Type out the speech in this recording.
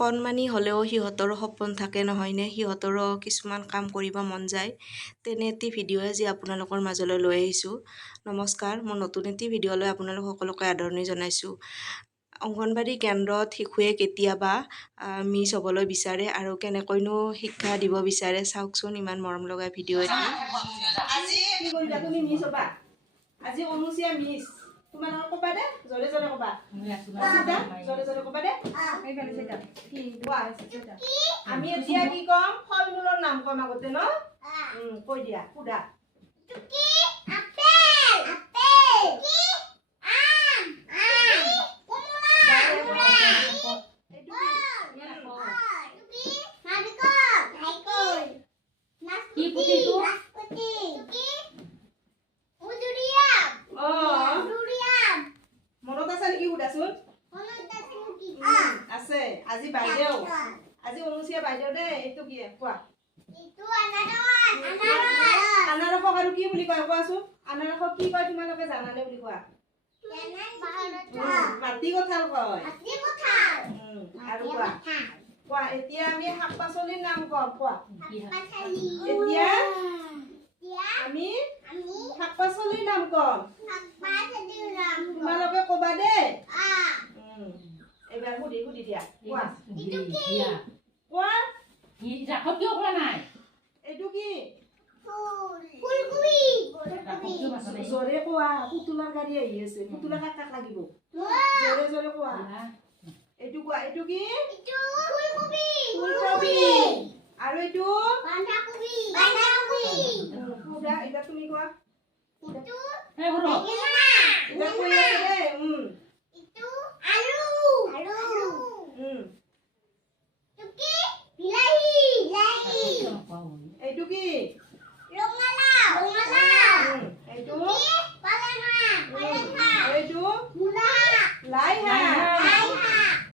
কণমানি হ'লেও সিহঁতৰো সপোন থাকে নহয়নে? সিহঁতৰো কিছুমান কাম কৰিব মন যায়। তেনে এটি ভিডিঅ' আজি আপোনালোকৰ মাজলৈ লৈ আহিছোঁ। নমস্কাৰ, মোৰ নতুন এটি ভিডিঅ'লৈ আপোনালোক সকলোকে আদৰণি জনাইছোঁ। অংগনবাড়ী কেন্দ্ৰত শিশুৱে কেতিয়াবা মিছ হ'বলৈ বিচাৰে আৰু কেনেকৈনো শিক্ষা দিব বিচাৰে চাওকচোন ইমান মৰম লগা ভিডিঅ' এটি। আজি কি কৰিবা তুমি মিছ হ'বা? আজি অনুচিয়া মিছ। তোমালোকে ক'বা দে, জোৰে জোৰে ক'বা। জোৰে জোৰে ক'বা দে। আমি এতিয়া কি ক'ম? ফল মূলৰ নাম ক'ম আগতে ন? কৈ দিয়া, সুধা। মনত আছে নেকি সুধাচোন? আছে। আজি বাইদেউ, আজি অনুচিয়া বাইদেউ দে। এইটো কি কোৱা? আনাৰসক আৰু কি বুলি কয় কোৱাচোন? আনাৰসক কি কয় তোমালোকে জানানে বুলি কোৱা? মাটি কঁঠাল কয়। আৰু কোৱা কোৱা এতিয়া আমি শাক পাচলিৰ নাম কম। কোৱা এতিয়া আমি শাক পাচলিৰ নাম কম। তোমালোকে ক'বা দেই। এবাৰ সুধি দিয়া। কোৱা কোৱা এইটো কি? জোৰে কোৱা। পুতুলাৰ গাড়ী আহি আছে। পুতুলা কাক কাক লাগিব? জোৰে জোৰে কোৱা। এইটো কোৱা এইটো কি? ফুলকবি। আৰু এইটো সুধা। এতিয়া তুমি কোৱা।